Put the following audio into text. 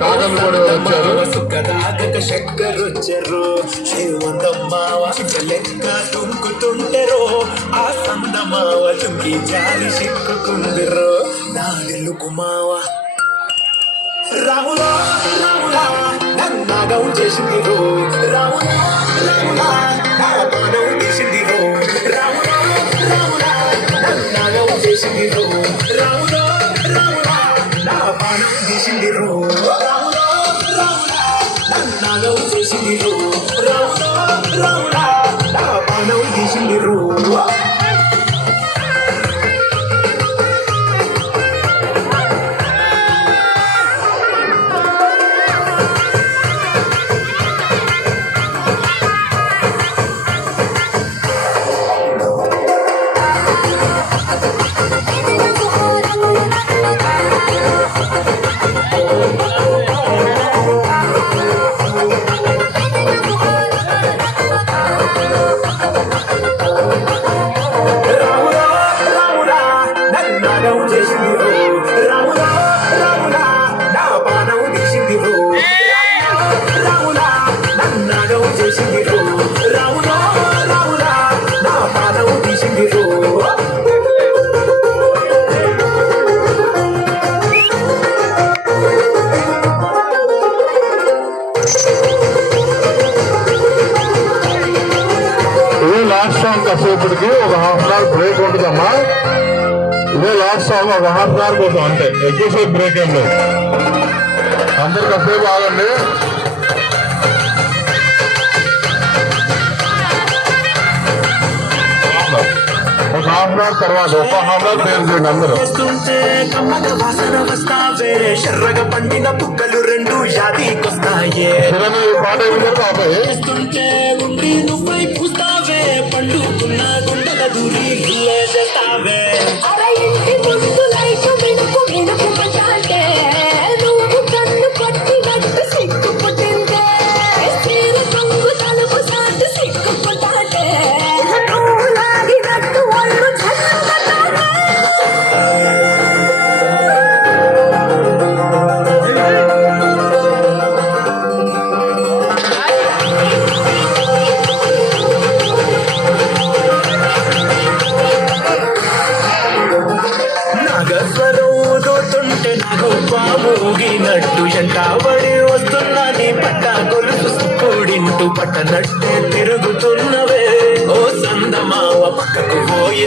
కాకలు కూడా వచ్చారు. సుఖదాగక చక్కరొచ్చరు శ్రీమంతమ్మావ లెక్క తుంకుతుంటెరో ఆ సందమావ చుంకి జాలి సిక్కుకుందిరో నాలుగు మావ రాములా రాములా నన్నాగం చేసిందిరో రాములా రాములా నా పానం తీసిందిరో రాములా రాములా నన్నాగం చేసిందిరో రాములా రాములా నా పానం తీసిందిరో రాములా రాములా నన్నాగం చేసిందిరో రాములా రాములా నా పానం తీసిందిరో లాస్ట్ సాంగ్ కాసేపటికి ఒక హాఫ్ అన్ అవర్ బ్రేక్ ఉంటుందమ్మా. ఇదే లాస్ట్ సాంగ్, ఒక హాఫ్ అన్ అవర్ కోసం అంతే, ఎక్కువసేపు బ్రేక్ ఏం లేదు. అందరు కాసేపు ఆగండి. ఒక హాఫ్ అన్ అవర్ తర్వాత ఒక హాఫ్ అన్ అవర్ పేరు చేయండి అందరూ. శర్రగా పండిన పుక్కలు రెండు యాదికొస్తాయే పాట విన్నారు బాబాయ్. ఉండి నువ్వై పూస్తావే పండుకున్న గుండెల దూరి చేస్తావే నువ్వు కన్ను కొట్టినట్టు సిగ్గుపుట్టిందే రంగు తలుపు సాటు సిగ్గుపుట్టాటే నువ్వు లాగినట్టు ఒళ్ళు చల్లబట్టాటే ఊగినట్టు ఎంటాబడి వస్తున్నది పట్ట గొలుసు కూడింటూ పట్టనట్టే తిరుగుతున్నవే ఓ సందమావ పక్కకు పోయి